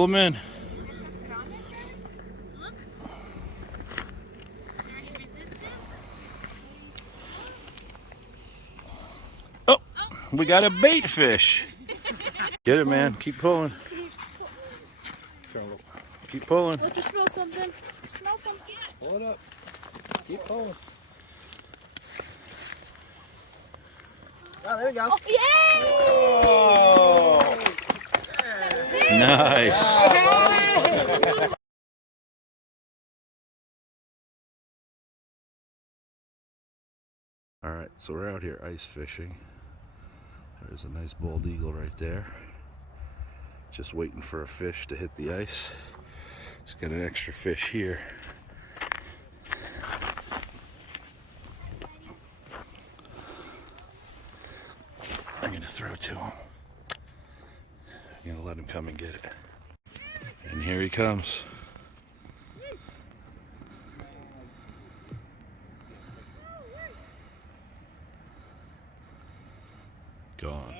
Pull them in. Oh, we got a bait fish. Get it, man. Keep pulling. Keep pulling. Look, you smell something. Smell something. Pull it up. Keep pulling. Oh, there we go. Oh, yay! Oh. Nice. All right, so we're out here ice fishing. There's a nice bald eagle right there. Just waiting for a fish to hit the ice. Just got an extra fish here. I'm gonna throw to him. I'm gonna let him come and get it. And here he comes. Gone.